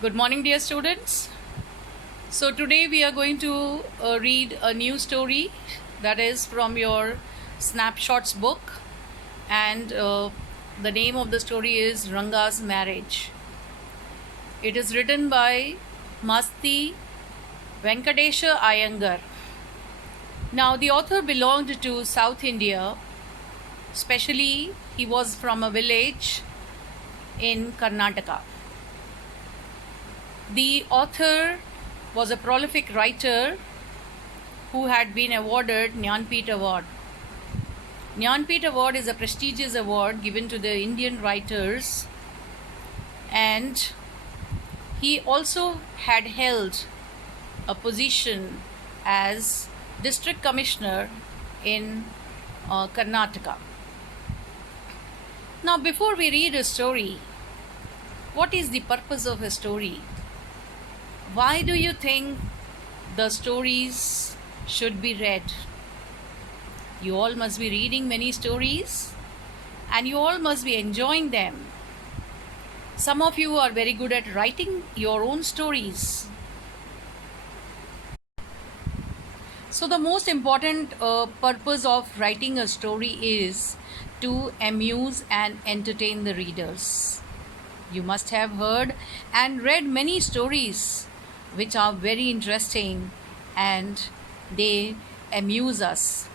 Good morning, dear students. So, today we are going to read a new story that is from your snapshots book, and the name of the story is Ranga's Marriage. It is written by Masti Venkadesha Iyengar. Now, the author belonged to South India, especially, he was from a village in Karnataka. The author was a prolific writer who had been awarded Jnanpith Award. Jnanpith Award is a prestigious award given to the Indian writers, and he also had held a position as district commissioner in Karnataka. Now, before we read a story, what is the purpose of a story? Why do you think the stories should be read? You all must be reading many stories and you all must be enjoying them. Some of you are very good at writing your own stories. So, the most important purpose of writing a story is to amuse and entertain the readers. You must have heard and read many stories which are very interesting and they amuse us.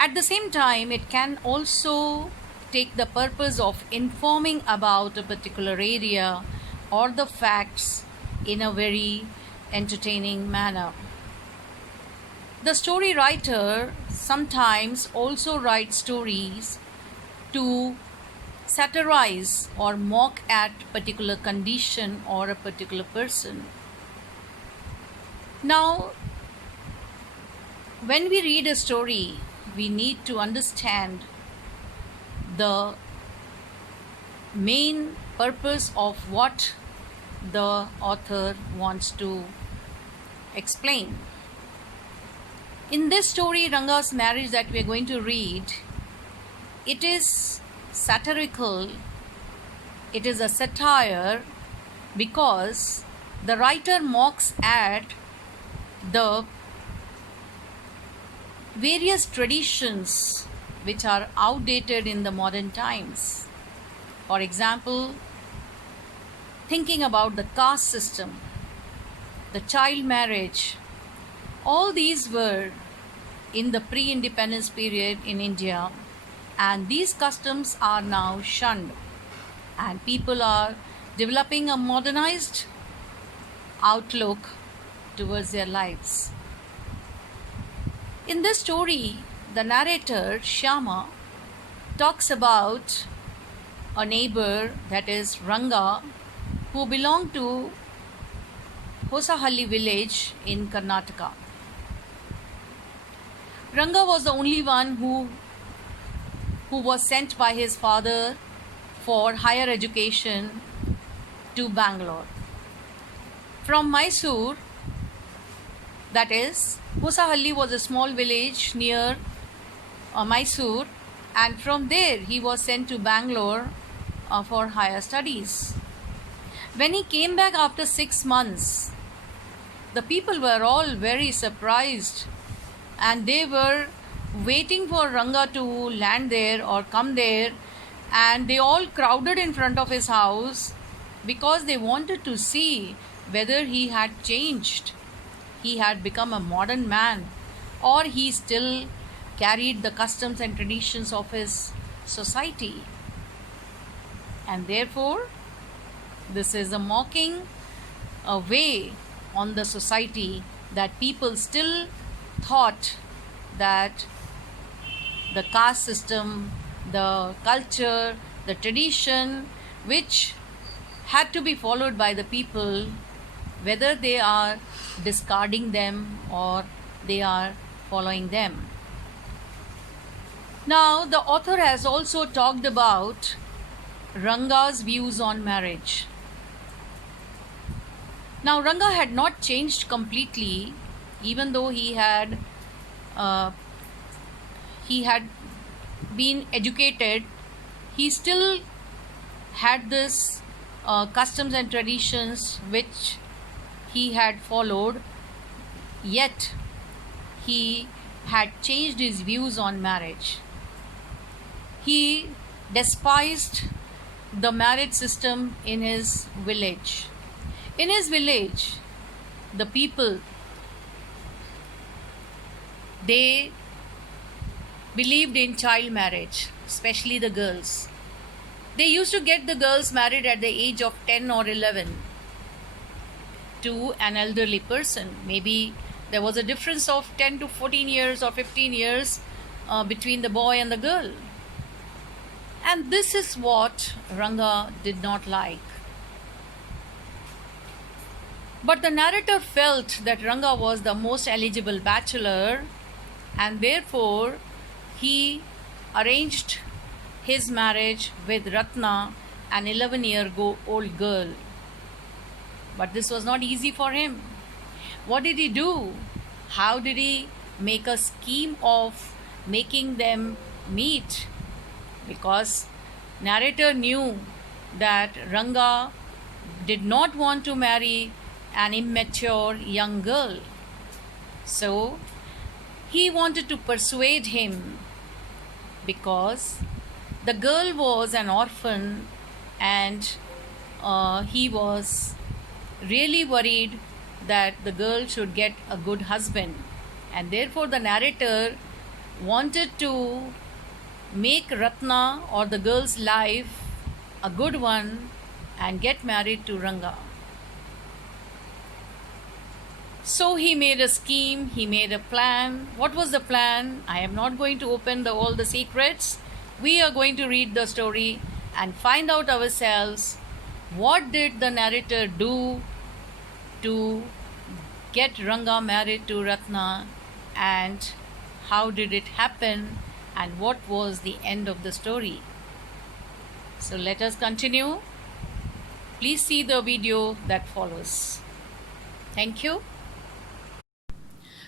At the same time, it can also take the purpose of informing about a particular area or the facts in a very entertaining manner. The story writer sometimes also writes stories to satirize or mock at particular condition or a particular person. Now, when we read a story, we need to understand the main purpose of what the author wants to explain. In this story, Ranga's Marriage, that we are going to read, it is satirical, it is a satire because the writer mocks at the various traditions which are outdated in the modern times. For example, thinking about the caste system, the child marriage, all these were in the pre-independence period in India, and these customs are now shunned and people are developing a modernized outlook towards their lives. In this story, the narrator Shyama talks about a neighbor, that is Ranga, who belonged to Hosahalli village in Karnataka. Ranga was the only one who was sent by his father for higher education to Bangalore. From Mysore, that is, Hosahalli was a small village near Mysore, and from there he was sent to Bangalore for higher studies. When he came back after 6 months, the people were all very surprised and they were waiting for Ranga to land there or come there, and they all crowded in front of his house because they wanted to see whether he had changed, he had become a modern man, or he still carried the customs and traditions of his society. And therefore, this is a mocking way on the society, that people still thought that the caste system, the culture, the tradition which had to be followed by the people, whether they are discarding them or they are following them. Now, the author has also talked about Ranga's views on marriage. Now, Ranga had not changed completely, even though he had been educated. He still had this customs and traditions which he had followed, yet he had changed his views on marriage. He despised the marriage system in his village. In his village, the people, they believed in child marriage, especially the girls. They used to get the girls married at the age of 10 or 11 to an elderly person. Maybe there was a difference of 10 to 14 years or 15 years between the boy and the girl. And this is what Ranga did not like. But the narrator felt that Ranga was the most eligible bachelor, and therefore he arranged his marriage with Ratna, an 11-year-old girl. But this was not easy for him. What did he do? How did he make a scheme of making them meet? Because narrator knew that Ranga did not want to marry an immature young girl. So he wanted to persuade him, because the girl was an orphan and he was really worried that the girl should get a good husband, and therefore the narrator wanted to make Ratna or the girl's life a good one and get married to Ranga. So he made a scheme, he made a plan. What was the plan? I am not going to open all the secrets. We are going to read the story and find out ourselves what did the narrator do to get Ranga married to Ratna, and how did it happen, and what was the end of the story. So let us continue. Please see the video that follows. Thank you.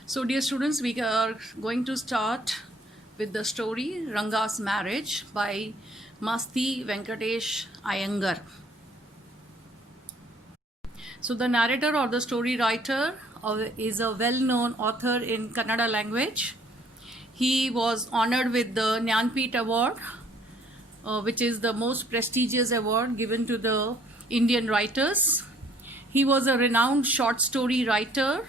So dear students, we are going to start with the story Ranga's Marriage by Masti Venkatesh Iyengar. So the narrator or the story writer is a well-known author in Kannada language. He was honored with the Jnanpith Award, which is the most prestigious award given to the Indian writers. He was a renowned short story writer.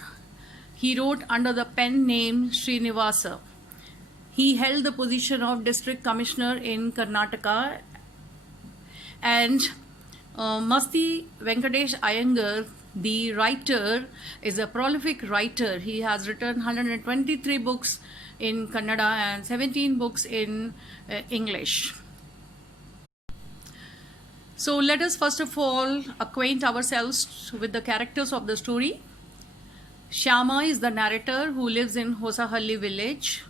He wrote under the pen name Srinivasa. He held the position of district commissioner in Karnataka. And Masti Venkatesh Iyengar, the writer, is a prolific writer. He has written 123 books in Kannada and 17 books in English. So let us first of all acquaint ourselves with the characters of the story. Shyama is the narrator who lives in Hosahalli village.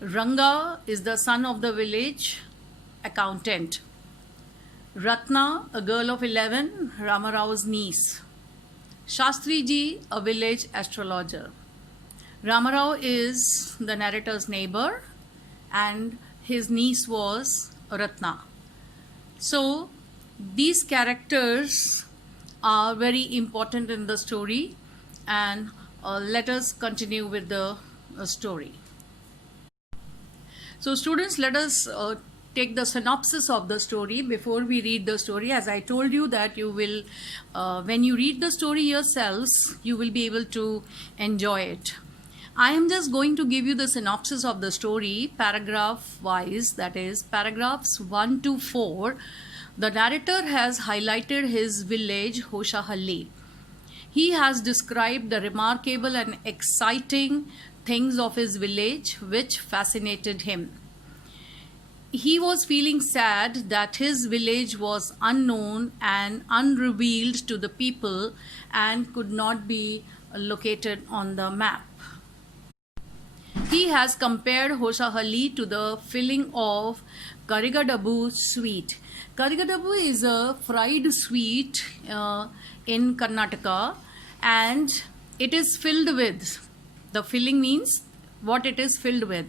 Ranga is the son of the village accountant. Ratna, a girl of 11, Ramarao's niece. Shastriji, a village astrologer. Ramarao is the narrator's neighbor, and his niece was Ratna. So these characters are very important in the story, and let us continue with the story. So students, let us take the synopsis of the story before we read the story. As I told you that you will, when you read the story yourselves, you will be able to enjoy it. I am just going to give you the synopsis of the story paragraph wise, that is paragraphs 1 to 4. The narrator has highlighted his village Hosahalli. He has described the remarkable and exciting things of his village which fascinated him. He was feeling sad that his village was unknown and unrevealed to the people and could not be located on the map. He has compared Hosahalli to the filling of Karigadabu sweet. Karigadabu is a fried sweet in Karnataka, and it is filled with, the filling means what it is filled with.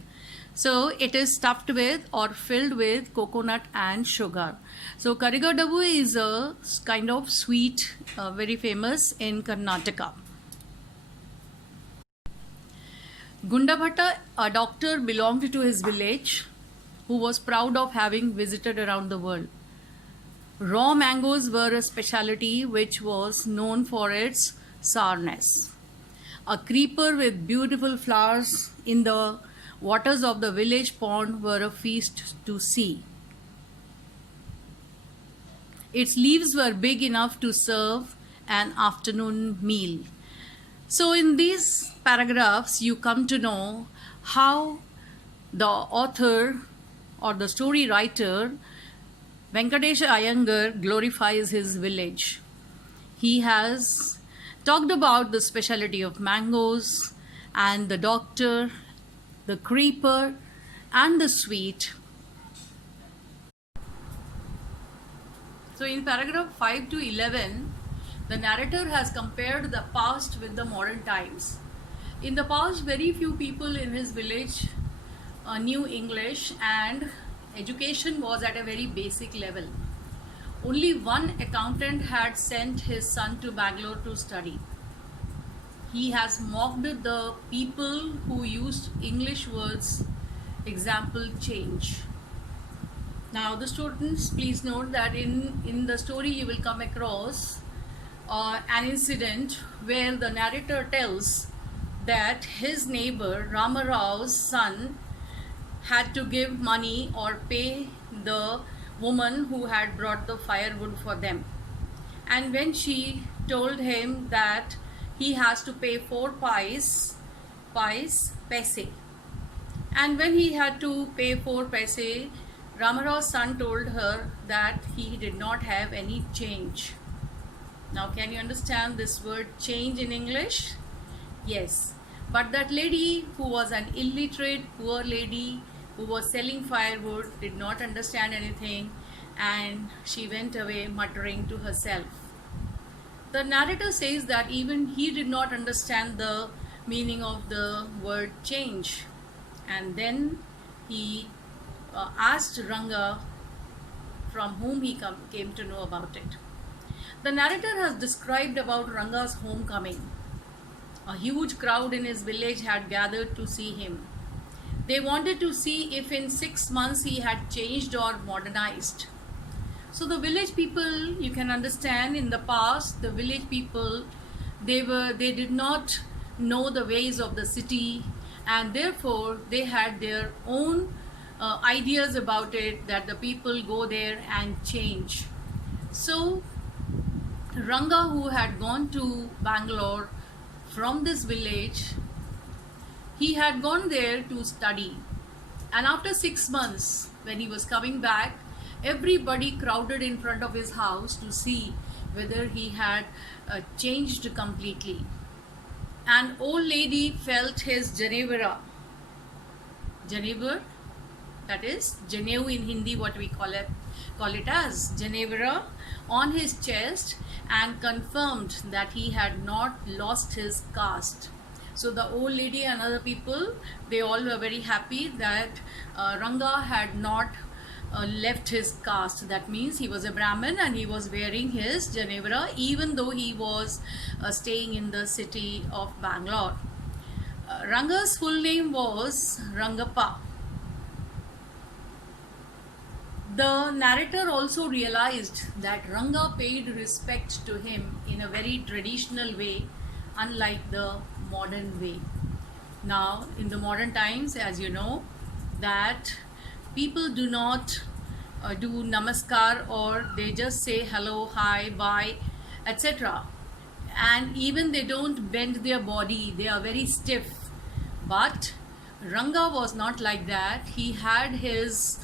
So it is stuffed with or filled with coconut and sugar. So Karigadabu is a kind of sweet, very famous in Karnataka. Gundabhatta, a doctor, belonged to his village who was proud of having visited around the world. Raw mangoes were a specialty which was known for its sourness. A creeper with beautiful flowers in the waters of the village pond were a feast to see. Its leaves were big enough to serve an afternoon meal. So in these paragraphs, you come to know how the author or the story writer Venkatesha Iyengar glorifies his village. He has talked about the specialty of mangoes and the doctor, the creeper and the sweet. So in paragraph 5 to 11, the narrator has compared the past with the modern times. In the past, very few people in his village knew English, and education was at a very basic level. Only one accountant had sent his son to Bangalore to study. He has mocked the people who used English words, example, change. Now the students, please note that in the story you will come across an incident where the narrator tells that his neighbor Ramarao's son had to give money or pay the woman who had brought the firewood for them. And when she told him that he has to pay 4 paise, and when he had to pay 4 paise, Ramarao's son told her that he did not have any change. Now can you understand this word change in English? Yes. But that lady, who was an illiterate poor lady who was selling firewood, did not understand anything, and she went away muttering to herself. The narrator says that even he did not understand the meaning of the word change, and then he asked Ranga, from whom he came to know about it. The narrator has described about Ranga's homecoming. A huge crowd in his village had gathered to see him. They wanted to see if in 6 months he had changed or modernized. So the village people, you can understand, in the past, the village people, they did not know the ways of the city, and therefore they had their own ideas about it, that the people go there and change. So Ranga, who had gone to Bangalore from this village, he had gone there to study, and after 6 months, when he was coming back, everybody crowded in front of his house to see whether he had changed completely. An old lady felt his janevara, that is janev in Hindi, what we call it as janevara, on his chest, and confirmed that he had not lost his caste. So the old lady and other people, they all were very happy that Ranga had not left his caste. That means he was a Brahmin and he was wearing his janevara even though he was staying in the city of Bangalore. Ranga's full name was Rangappa. The narrator also realized that Ranga paid respect to him in a very traditional way, unlike the modern way. Now, in the modern times, as you know, that people do not do namaskar, or they just say hello, hi, bye, etc. And even they don't bend their body, they are very stiff. But Ranga was not like that. He had his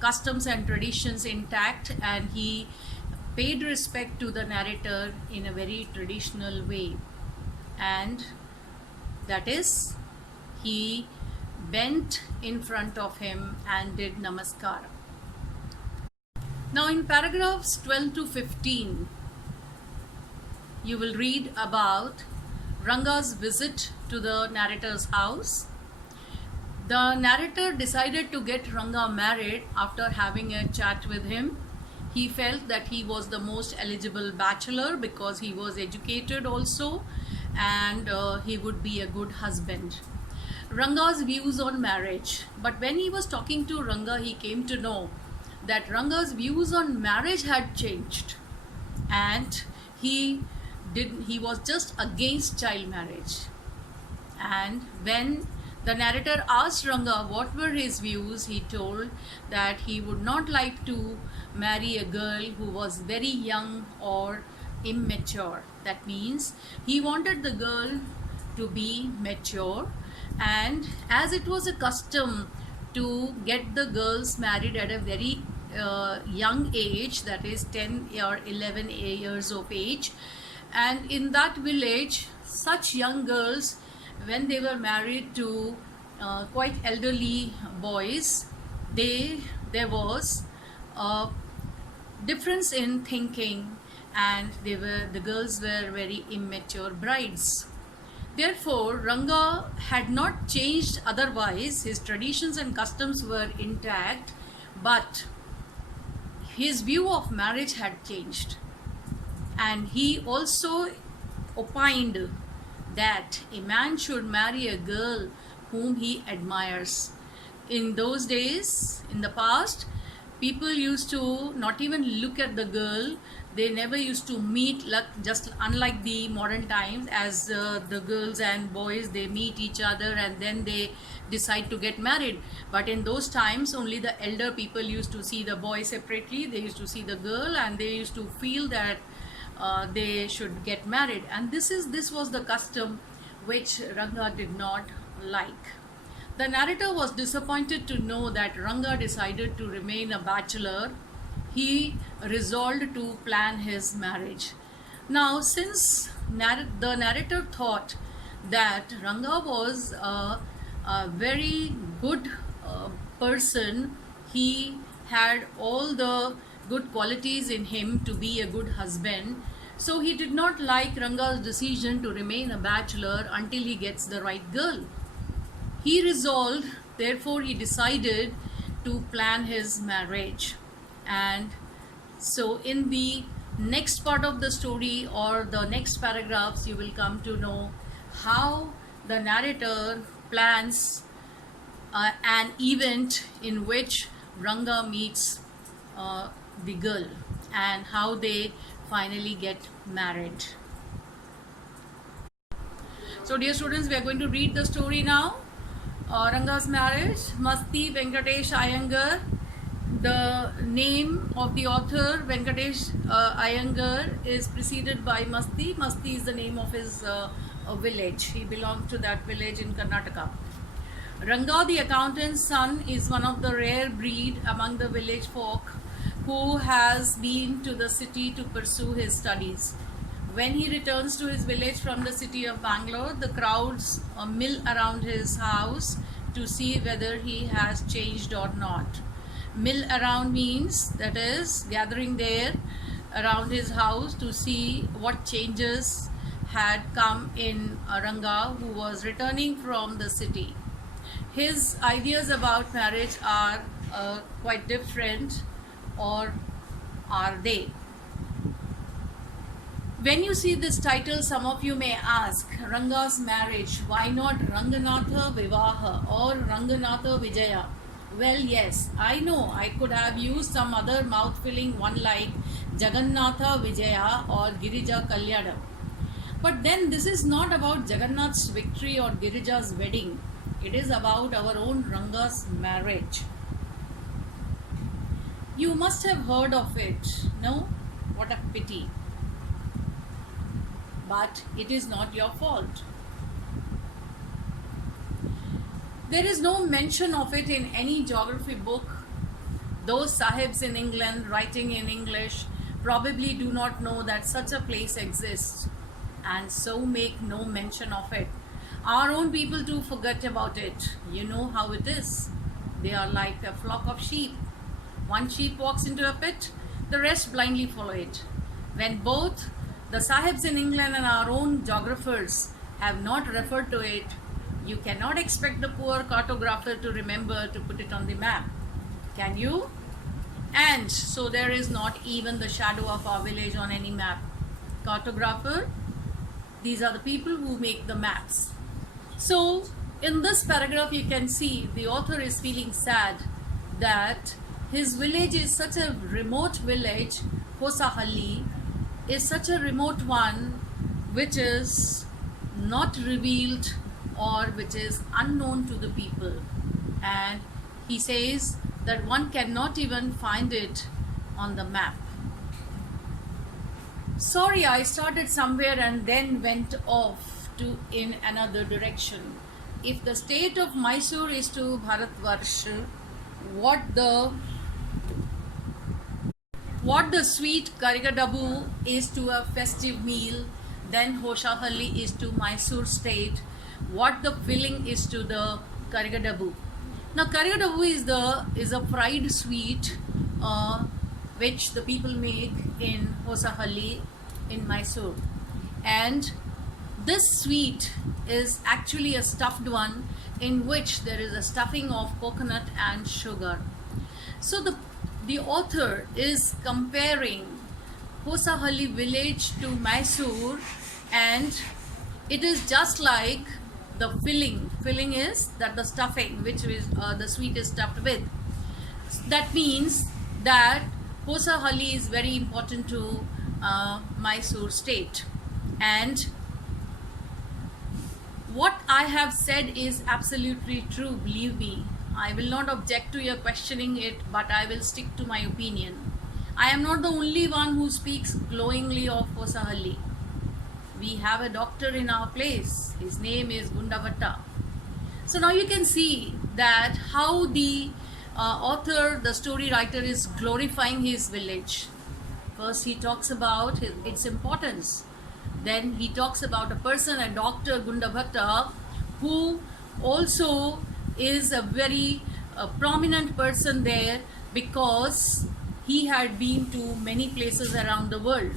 customs and traditions intact, and he paid respect to the narrator in a very traditional way, and that is, he bent in front of him and did namaskar. Now in paragraphs 12 to 15, you will read about Ranga's visit to the narrator's house. The narrator decided to get Ranga married after having a chat with him. He felt that he was the most eligible bachelor because he was educated also, and he would be a good husband. Ranga's views on marriage. But when he was talking to Ranga, he came to know that Ranga's views on marriage had changed, and he was just against child marriage. And when the narrator asked Ranga what were his views, he told that he would not like to marry a girl who was very young or immature. That means he wanted the girl to be mature, and as it was a custom to get the girls married at a very young age, that is 10 or 11 years of age, and in that village such young girls, when they were married to quite elderly boys, there was a difference in thinking, and the girls were very immature brides. Therefore, Ranga had not changed otherwise. His traditions and customs were intact, but his view of marriage had changed. And he also opined that a man should marry a girl whom he admires. In those days, in the past, people used to not even look at the girl. They never used to meet, just unlike the modern times, as the girls and boys, they meet each other and then they decide to get married. But in those times, only the elder people used to see the boy separately. They used to see the girl, and they used to feel that they should get married. And this was the custom which Ranga did not like. The narrator was disappointed to know that Ranga decided to remain a bachelor. He resolved to plan his marriage. Now, since the narrator thought that Ranga was a very good person, he had all the good qualities in him to be a good husband, so he did not like Ranga's decision to remain a bachelor until he gets the right girl. He resolved, therefore he decided to plan his marriage. And so in the next part of the story, or the next paragraphs, you will come to know how the narrator plans an event in which Ranga meets the girl, and how they finally get married. So dear students, we are going to read the story now. Ranga's marriage. Masti Venkatesh Iyengar. The name of the author, Venkatesh Iyengar, is preceded by Masti. Masti is the name of his village. He belonged to that village in Karnataka. Ranga, the accountant's son, is one of the rare breed among the village folk who has been to the city to pursue his studies. When he returns to his village from the city of Bangalore, the crowds mill around his house to see whether he has changed or not. Mill around means, that is, gathering there around his house to see what changes had come in Ranga, who was returning from the city. His ideas about marriage are quite different, or are they? When you see this title, some of you may ask, Ranga's marriage, why not Ranganatha Vivaha or Ranganatha Vijaya? Well, yes, I know I could have used some other mouth-filling one like Jagannatha Vijaya or Girija Kalyanam. But then this is not about Jagannath's victory or Girija's wedding. It is about our own Ranga's marriage. You must have heard of it, no? What a pity. But it is not your fault. There is no mention of it in any geography book. Those sahibs in England writing in English probably do not know that such a place exists, and so make no mention of it. Our own people too forget about it. You know how it is. They are like a flock of sheep. One sheep walks into a pit, the rest blindly follow it. When both the sahibs in England and our own geographers have not referred to it, You cannot expect the poor cartographer to remember to put it on the map. Can you? And so there is not even the shadow of our village on any map. Cartographer, these are the people who make the maps. So in this paragraph you can see the author is feeling sad that his village is such a remote village. Hosahalli is such a remote one which is not revealed or which is unknown to the people, and he says that one cannot even find it on the map. Sorry, I started somewhere and then went off to in another direction. If the state of Mysore is to Bharatvarsh what the sweet Karigadabu is to a festive meal, then Hoshahalli is to Mysore state what the filling is to the Karigadabu. Now Karigadabu is a fried sweet which the people make in Hosahalli in Mysore, and this sweet is actually a stuffed one in which there is a stuffing of coconut and sugar. So the author is comparing Hosahalli village to Mysore, and it is just like the filling. Filling is that the stuffing which is the sweet is stuffed with. That means that Hosahalli is very important to Mysore state, and what I have said is absolutely true, believe me. I will not object to your questioning it, but I will stick to my opinion. I am not the only one who speaks glowingly of Hosahalli. We have a doctor in our place. His name is Gundavatta. So now you can see that how the author, the story writer, is glorifying his village. First he talks about its importance. Then he talks about a person, a doctor, Gundavatta, who also is a very prominent person there because he had been to many places around the world.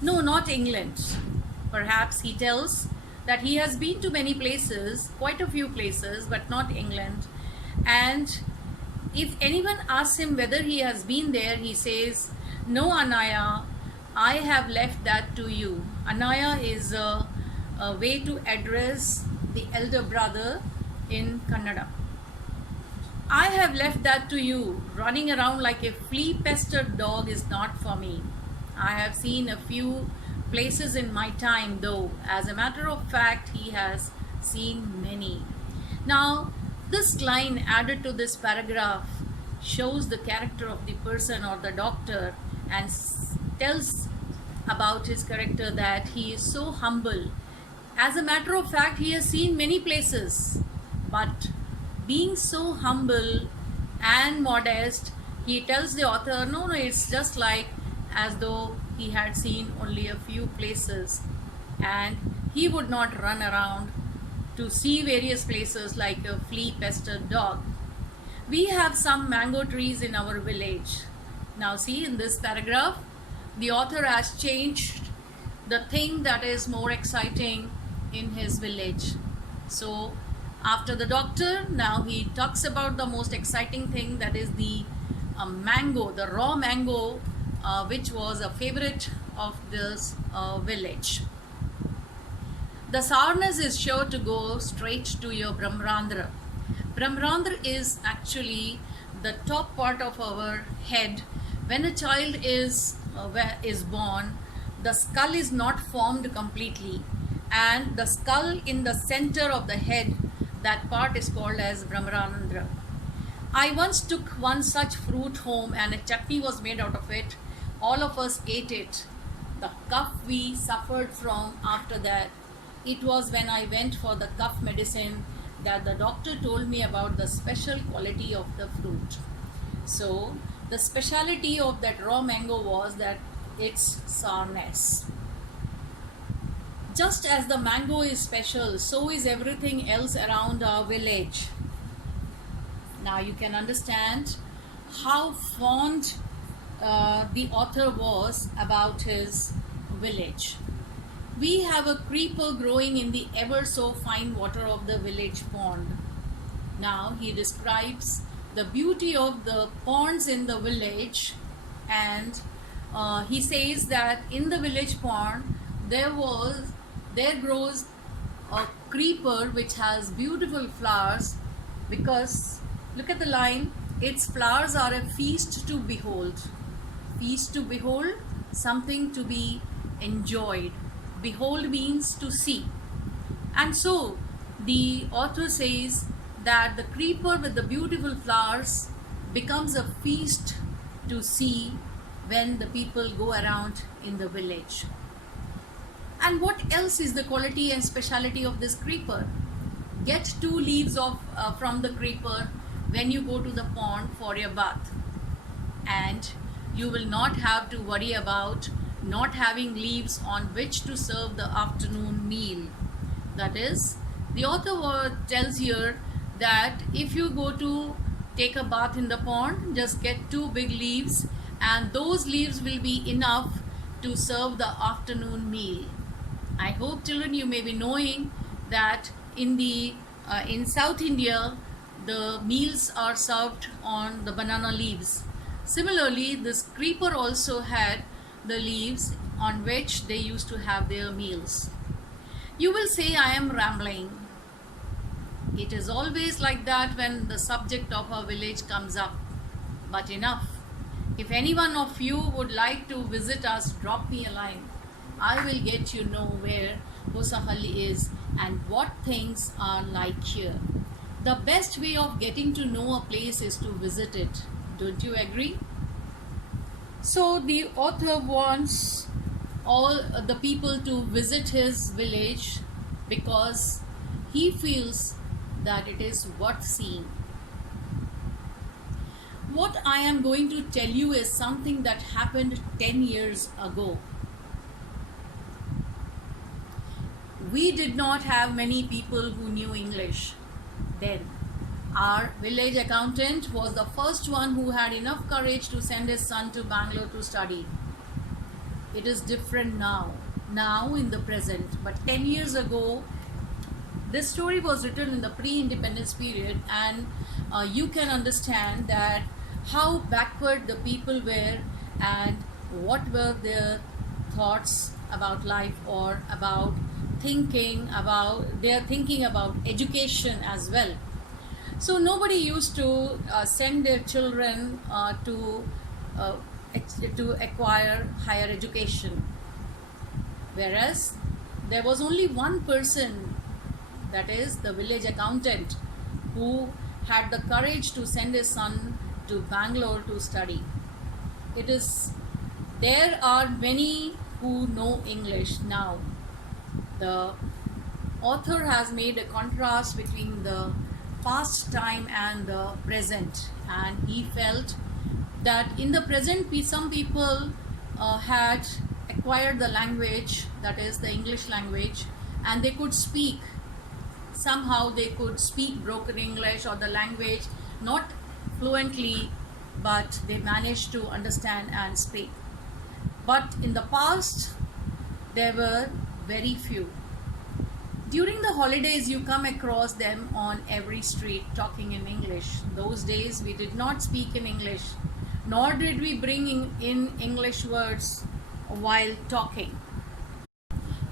No, not England. Perhaps he tells that he has been to many places, quite a few places, but not England. And if anyone asks him whether he has been there, he says, "No, Anaya, I have left that to you." Anaya is a way to address the elder brother in Kannada. "I have left that to you. Running around like a flea-pestered dog is not for me. I have seen a few places in my time, though. As a matter of fact, he has seen many." Now, this line added to this paragraph shows the character of the person or the doctor, and tells about his character that he is so humble. As a matter of fact, he has seen many places, but being so humble and modest, he tells the author, no, it's just like as though he had seen only a few places, and he would not run around to see various places like a flea-pestered dog. We have some mango trees in our village. Now see, in this paragraph, the author has changed the thing that is more exciting in his village. So after the doctor, now he talks about the most exciting thing, that is the mango, the raw mango, which was a favorite of this village. The sourness is sure to go straight to your Brahmarandra. Brahmarandra is actually the top part of our head. When a child is born, the skull is not formed completely, and the skull in the center of the head, that part is called as Brahmarandra. I once took one such fruit home, and a chutney was made out of it. All of us ate it. The cough we suffered from after that, it was when I went for the cough medicine that the doctor told me about the special quality of the fruit. So the speciality of that raw mango was that its sourness. Just as the mango is special, so is everything else around our village. Now you can understand how fond the author was about his village. We have a creeper growing in the ever so fine water of the village pond. Now he describes the beauty of the ponds in the village, and he says that in the village pond there grows a creeper which has beautiful flowers, because look at the line, its flowers are a feast to behold. Feast to behold, something to be enjoyed. Behold means to see. And so the author says that the creeper with the beautiful flowers becomes a feast to see when the people go around in the village. And what else is the quality and speciality of this creeper? Get 2 leaves from the creeper when you go to the pond for your bath, and you will not have to worry about not having leaves on which to serve the afternoon meal. That is, the author tells here that if you go to take a bath in the pond, just get 2 big leaves, and those leaves will be enough to serve the afternoon meal. I hope, children, you may be knowing that in South India the meals are served on the banana leaves. Similarly, this creeper also had the leaves on which they used to have their meals. You will say I am rambling. It is always like that when the subject of our village comes up. But enough. If any one of you would like to visit us, drop me a line. I will get you know where Hosahalli is and what things are like here. The best way of getting to know a place is to visit it. Don't you agree? So the author wants all the people to visit his village because he feels that it is worth seeing. What I am going to tell you is something that happened 10 years ago. We did not have many people who knew English then. Our village accountant was the first one who had enough courage to send his son to Bangalore to study. It is different now in the present. But 10 years ago, this story was written in the pre-independence period, and you can understand that how backward the people were and what were their thoughts about life, or about their thinking about education as well. So nobody used to send their children to acquire higher education, whereas there was only one person, that is the village accountant, who had the courage to send his son to Bangalore to study. There are many who know English now. The author has made a contrast between the past time and the present, and he felt that in the present some people had acquired the language, that is the English language, and they could speak. Somehow they could speak broken English or the language, not fluently, but they managed to understand and speak. But in the past, there were very few. During the holidays, you come across them on every street talking in English. Those days, we did not speak in English, nor did we bring in English words while talking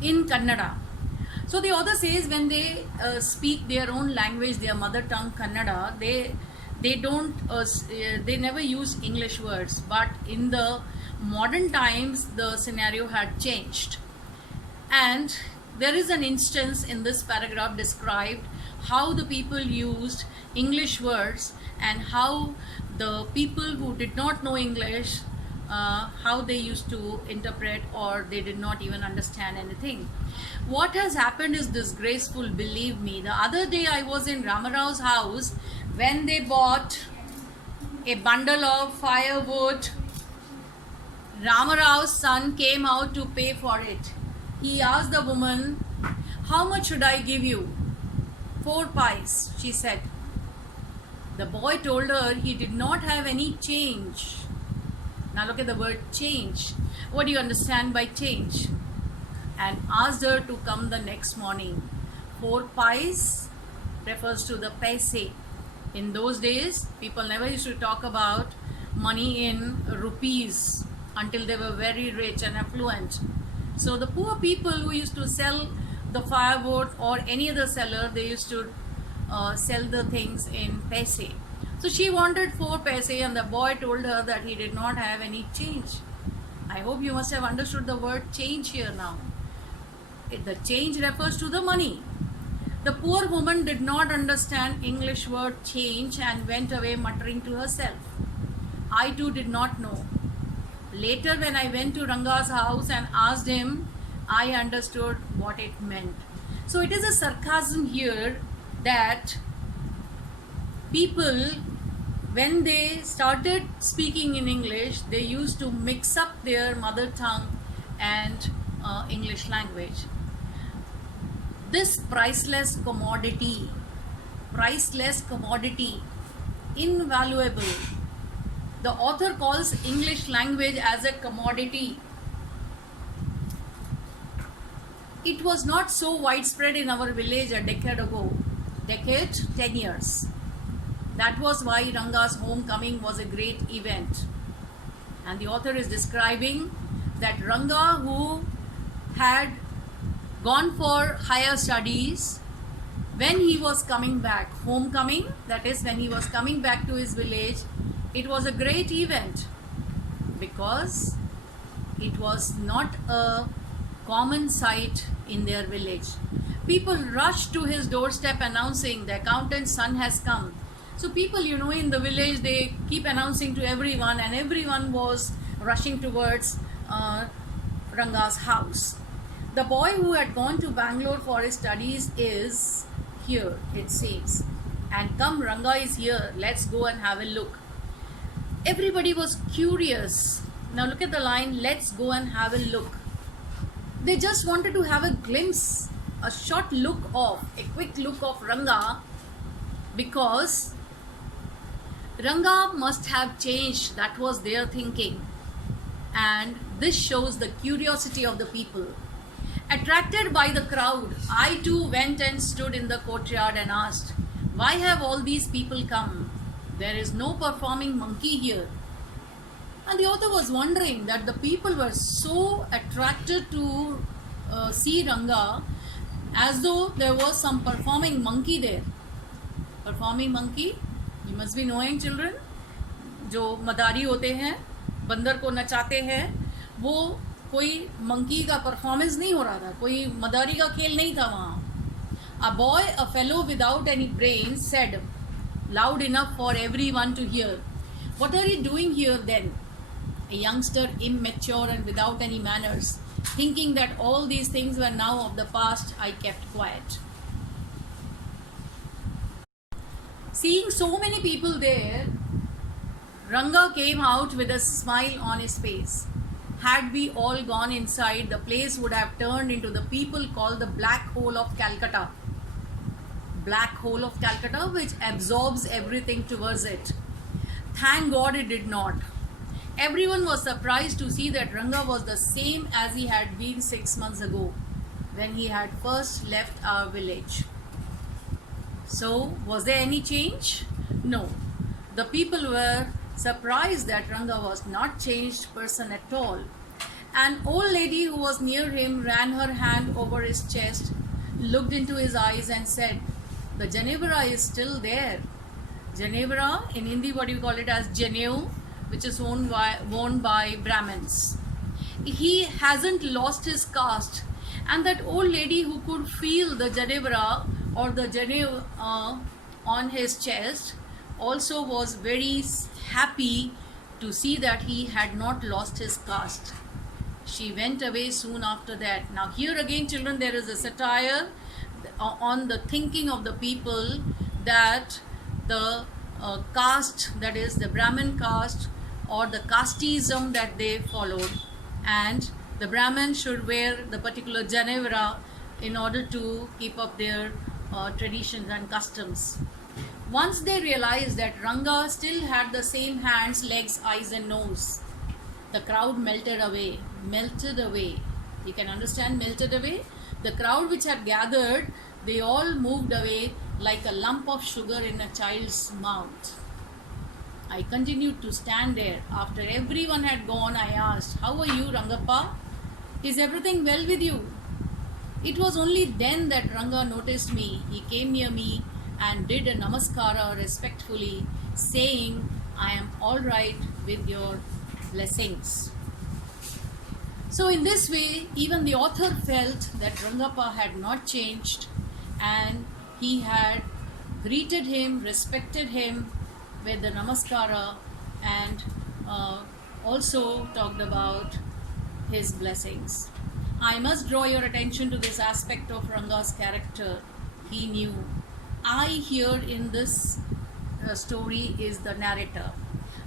in Kannada. So the author says when they speak their own language, their mother tongue Kannada, they never use English words. But in the modern times, the scenario had changed, and there is an instance in this paragraph described how the people used English words and how the people who did not know English, how they used to interpret, or they did not even understand anything. What has happened is disgraceful, believe me. The other day I was in Ramarao's house when they bought a bundle of firewood. Ramarao's son came out to pay for it. He asked the woman, "How much should I give you?" 4 pies, she said. The boy told her he did not have any change. Now look at the word change. What do you understand by change? and asked her to come the next morning. 4 pies refers to the paise. In those days, people never used to talk about money in rupees until they were very rich and affluent. So the poor people who used to sell the firewood or any other seller, they used to sell the things in paise. So she wanted 4 paise and the boy told her that he did not have any change. I hope you must have understood the word change here now. The change refers to the money. The poor woman did not understand English word change and went away muttering to herself. I too did not know. Later when I went to Ranga's house and asked him, I understood what it meant. So it is a sarcasm here that people, when they started speaking in English, they used to mix up their mother tongue and English language. This priceless commodity, invaluable. The author calls English language as a commodity. It was not so widespread in our village a decade ago. 10 years. That was why Ranga's homecoming was a great event. And the author is describing that Ranga, who had gone for higher studies, when he was coming back, homecoming, that is when he was coming back to his village, it was a great event because it was not a common sight in their village. People rushed to his doorstep announcing the accountant's son has come. So people, in the village, they keep announcing to everyone, and everyone was rushing towards Ranga's house. The boy who had gone to Bangalore for his studies is here, it says. And come, Ranga is here, let's go and have a look. Everybody was curious. Now look at the line, let's go and have a look. They just wanted to have a glimpse, a quick look of Ranga, because Ranga must have changed. That was their thinking. And this shows the curiosity of the people. Attracted by the crowd, I too went and stood in the courtyard and asked, why have all these people come? There is no performing monkey here. And the author was wondering that the people were so attracted to see Ranga as though there was some performing monkey there. Performing monkey, you must be knowing, children, जो मदारी होते हैं, बंदर को नचाते हैं, वो कोई monkey का performance नहीं हो रहा था, कोई मदारी का खेल नहीं था वहाँ. A boy, a fellow without any brains, said, loud enough for everyone to hear, what are you doing here then? A youngster, immature and without any manners, thinking that all these things were now of the past, I kept quiet. Seeing so many people there, Ranga came out with a smile on his face. Had we all gone inside, the place would have turned into the people called the Black Hole of Calcutta. Black Hole of Calcutta, which absorbs everything towards it. Thank God it did not. Everyone was surprised to see that Ranga was the same as he had been 6 months ago, when he had first left our village. So, was there any change? No. The people were surprised that Ranga was not changed person at all. An old lady who was near him ran her hand over his chest, looked into his eyes and said, the Janevara is still there. Janevara, in Hindi what you call it as Janeu, which is worn by Brahmins. He hasn't lost his caste. And that old lady who could feel the Janevara or the Janeu on his chest also was very happy to see that he had not lost his caste. She went away soon after that. Now here again, children, there is a satire on the thinking of the people that the caste, that is the Brahmin caste or the casteism that they followed, and the Brahmin should wear the particular Janevara in order to keep up their traditions and customs. Once they realized that Ranga still had the same hands, legs, eyes and nose, the crowd melted away. You can understand, melted away. The crowd which had gathered, they all moved away like a lump of sugar in a child's mouth. I continued to stand there. After everyone had gone, I asked, "How are you, Rangappa? Is everything well with you?" It was only then that Ranga noticed me. He came near me and did a namaskara respectfully, saying, "I am all right with your blessings." So in this way, even the author felt that Rangappa had not changed, and he had greeted him, respected him with the namaskara, and also talked about his blessings. I must draw your attention to this aspect of Ranga's character. He knew. I here in this story is the narrator.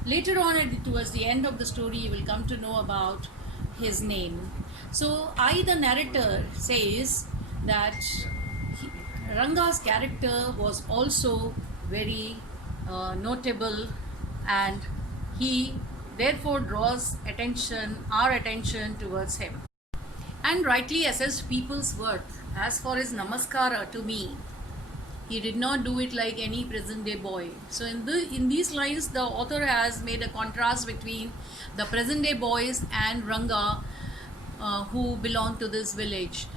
Later on, towards the end of the story, you will come to know about his name. So I, the narrator, says that Ranga's character was also very notable, and he therefore draws our attention towards him, and rightly assessed people's worth. As for his namaskara to me, he did not do it like any present day boy. So in these lines, the author has made a contrast between the present day boys and Ranga, who belong to this village.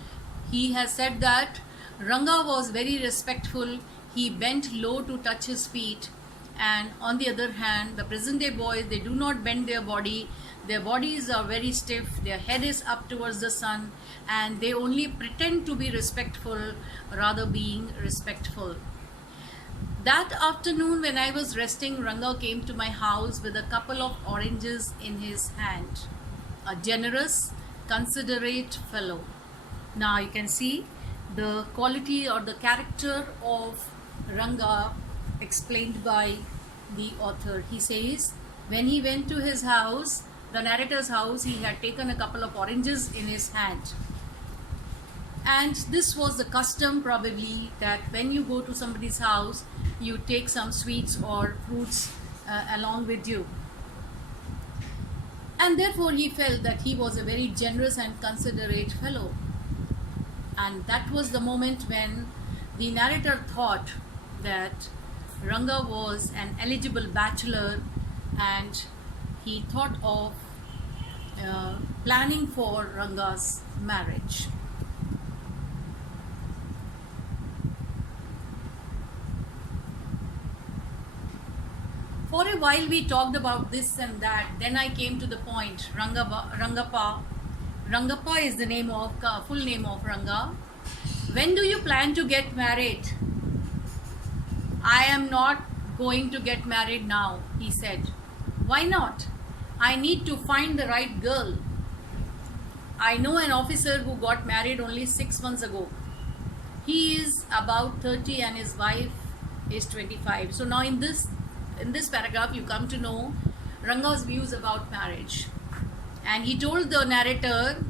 He has said that Ranga was very respectful. He bent low to touch his feet, and on the other hand, the present day boys, they do not bend their body. Their bodies are very stiff, their head is up towards the sun, and they only pretend to be respectful rather being respectful. That afternoon, when I was resting, Ranga came to my house with a couple of oranges in his hand. A generous, considerate fellow. Now you can see the quality or the character of Ranga explained by the author. He says, when he went to his house, the narrator's house, he had taken a couple of oranges in his hand. And this was the custom, probably, that when you go to somebody's house, you take some sweets or fruits along with you. And therefore he felt that he was a very generous and considerate fellow. And that was the moment when the narrator thought that Ranga was an eligible bachelor, and he thought of planning for Ranga's marriage. For a while we talked about this and that. Then I came to the point. Rangappa is the name of full name of Ranga. When do you plan to get married? I am not going to get married now, he said. Why not? I need to find the right girl. I know an officer who got married only 6 months ago. He is about 30 and his wife is 25. So now in this paragraph you come to know Ranga's views about marriage. And he told the narrator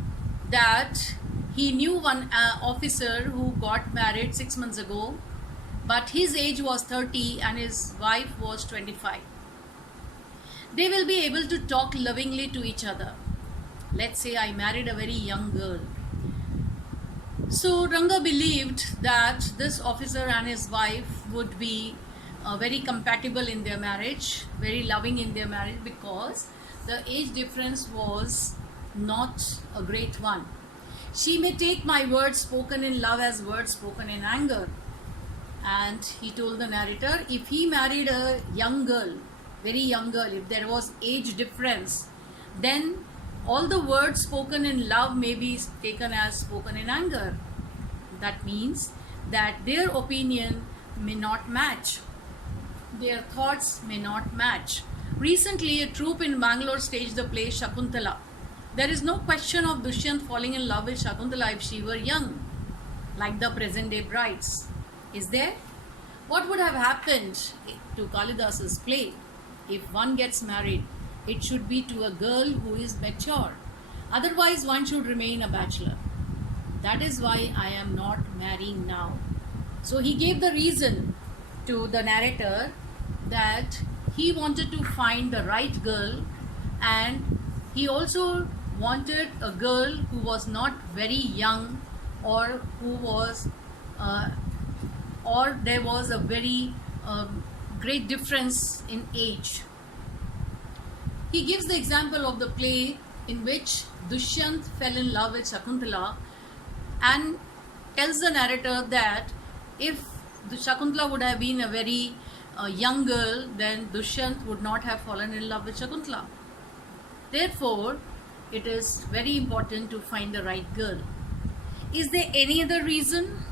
that he knew one officer who got married 6 months ago, but his age was 30 and his wife was 25. They will be able to talk lovingly to each other. Let's say I married a very young girl. So Ranga believed that this officer and his wife would be very compatible in their marriage, very loving in their marriage, because the age difference was not a great one. She may take my words spoken in love as words spoken in anger. And he told the narrator, if he married a young girl, very young girl, if there was age difference, then all the words spoken in love may be taken as spoken in anger. That means that their opinion may not match. Their thoughts may not match. Recently, a troupe in Bangalore staged the play Shakuntala. There is no question of Dushyant falling in love with Shakuntala if she were young, like the present day brides. Is there? What would have happened to Kalidas's play? If one gets married, it should be to a girl who is mature. Otherwise, one should remain a bachelor. That is why I am not marrying now. So he gave the reason to the narrator that he wanted to find the right girl, and he also wanted a girl who was not very young, or who was or there was a very great difference in age. He gives the example of the play in which Dushyant fell in love with Shakuntala and tells the narrator that if the Shakuntala would have been a very young girl, then Dushyant would not have fallen in love with Shakuntala. Therefore, it is very important to find the right girl. Is there any other reason?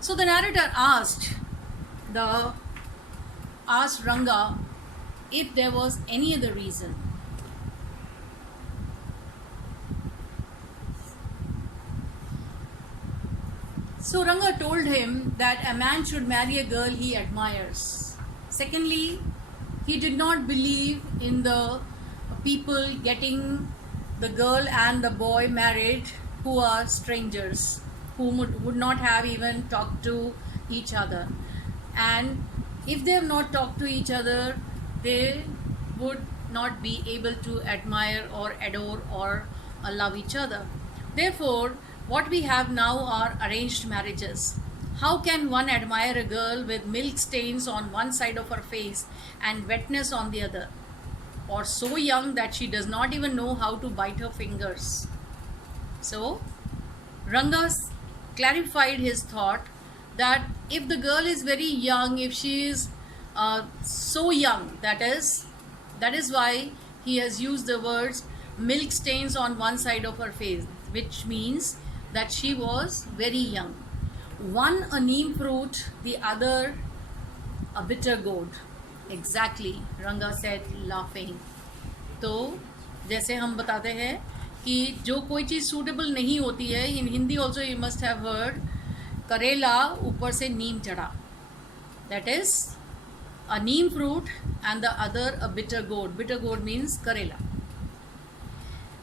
So the narrator asked Ranga if there was any other reason. So Ranga told him that a man should marry a girl he admires. Secondly, he did not believe in the people getting the girl and the boy married who are strangers, who would not have even talked to each other. And if they have not talked to each other, they would not be able to admire or adore or love each other. Therefore, what we have now are arranged marriages. How can one admire a girl with milk stains on one side of her face and wetness on the other, or so young that she does not even know how to bite her fingers? So, Ranga clarified his thought that if the girl is very young, if she is so young, that is why he has used the words milk stains on one side of her face, which means that she was very young. One a neem fruit, the other a bitter gourd. Exactly, Ranga said, laughing. तो जैसे हम बताते हैं कि जो कोई चीज़ suitable नहीं होती है, in Hindi also you must have heard, करेला ऊपर से नीम चढ़ा. That is a neem fruit and the other a bitter gourd. Bitter gourd means karela.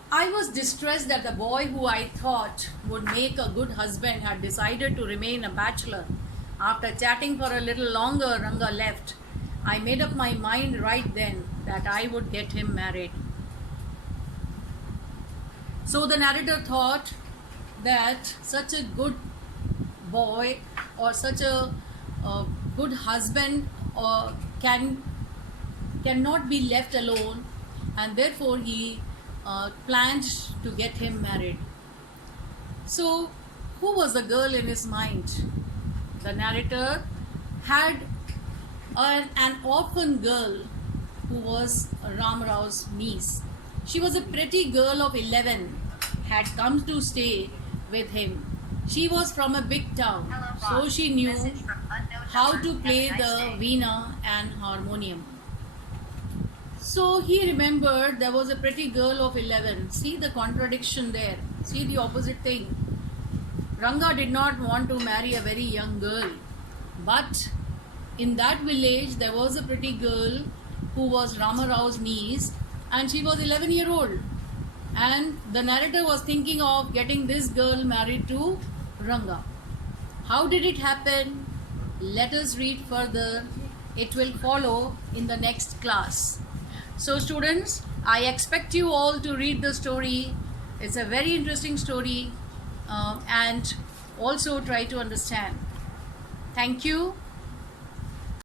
I was distressed that the boy who I thought would make a good husband had decided to remain a bachelor. After chatting for a little longer, Ranga left. I made up my mind right then that I would get him married. So the narrator thought that such a good boy or such a good husband cannot be left alone, and therefore he planned to get him married. So who was the girl in his mind? The narrator had an orphan girl who was Ram Rao's niece. She was a pretty girl of 11, had come to stay with him. She was from a big town, so she knew how to play the veena and harmonium. So he remembered there was a pretty girl of 11. See the contradiction there. See the opposite thing. Ranga did not want to marry a very young girl, but in that village there was a pretty girl who was Rama Rao's niece, and she was 11-year-old. And the narrator was thinking of getting this girl married to Ranga. How did it happen? Let us read further. It will follow in the next class. So students, I expect you all to read the story. It's a very interesting story, and also try to understand. Thank you.